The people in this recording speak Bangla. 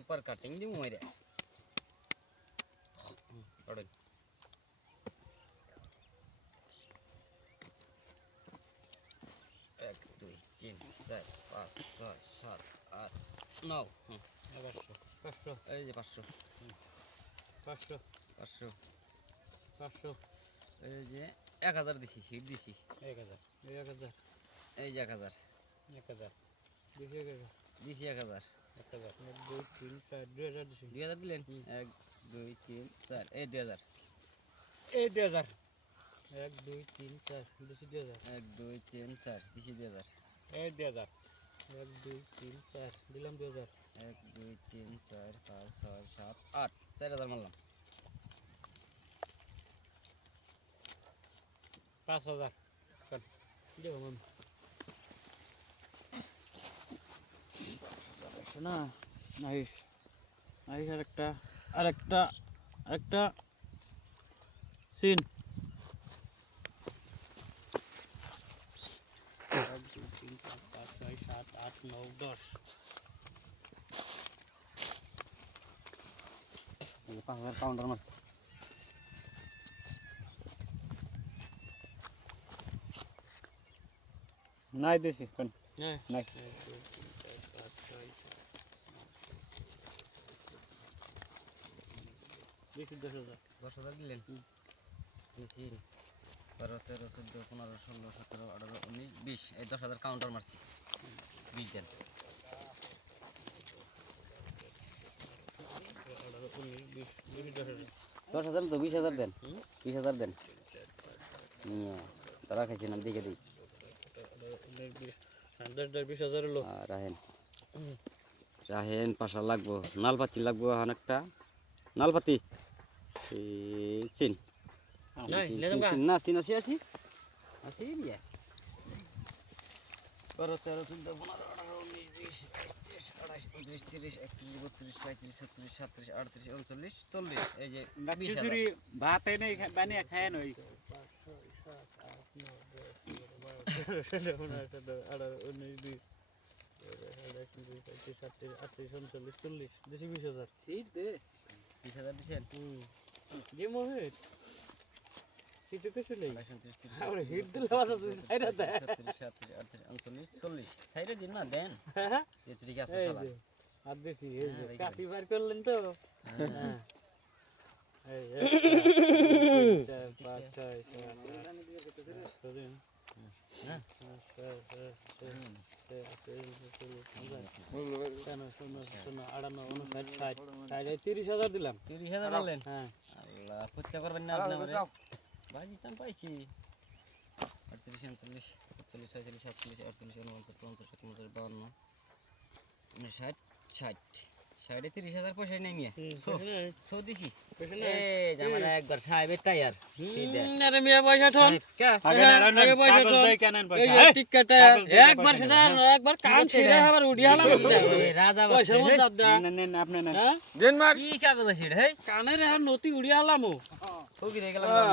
সুপার কাটিং দিমু মাইরা পড়েন 1 2 3 4 5 6 7 8 9 আবার 500 এই যে 500 500 500 500 এই যে 1000 দিছি হিট দিছি 1000 1000 এই যে 1000 1000 2000 দিছি 1000 1000 2 3 4 2000 দিছি 2000 দিলেন 1 2 3 4 এই 2000 এই 2000 1 2 3 4 দিছি 2000 1 2 3 4 দিছি 2000 এই 2000 1 2 3 4 দিলাম 2000 1 2 3 4 5 6 7 8 4000 মারলাম 5000 কর দেব মাম না নাইস নাইস আরেকটা সিন 1 2 3 4 5 6 7 8 9 10 এই 5000 কাউন্টার মার নাই দিছি কোন নাই নাই দেখি 10000 দিলেন দিছি 12 13 14 15 16 17 18 19 20 এই 10000 কাউন্টার মারছি 20 দেন 10000 তো 20000 দেন 20000 দেন তারা খাইছেন আমি দেখে দিই 10,000 হলো রাহেন রাহেন পাশা লাগবো নালপাতি লাগবো অনেকটা নালপাতি চিন না চিন আসি আসি আসি বিয়া 12 13 14 15 18 19 20 21 22 23 24 25 26 27 28 29 30 40 এই যে খিচুড়ি ভাত এনে বানিয়ে খায় নই 20000 ঠিক দে 20000 দিছেন যে মোহিত সিটু কিছু নেই 29 আরে হিট দিলে বাজা ছাইরা দে 40 সাইডে দিন না দেন যে ঠিক আছে এই সালা যে আর দেখি এই যে কাটি বার করলেন তো হ্যাঁ এই 5 6 7 দিলাম 30000 বললেন হ্যাঁ আল্লাহ হত্যা করবেন না আপনি আমারে বাজি চাম পাইছি 38 39 40 46 47 48 49 50 52 60 60 30000 পয়সা নাই মিয়া সো দিছি এই যে আমার একবার সাহেবের টায়ার আরে মিয়া পয়সা ঠন আগে পয়সা ঠন এই টিকাটা একবার সেটা একবার কান ছেড়ে আবার উড়িয়ালাম রাজা পয়সা মত দাদা নেন আপনি নেন দেন মার কি কাগজ আছে রে কানের নতি উড়িয়ালাম ও কি রে গেলাম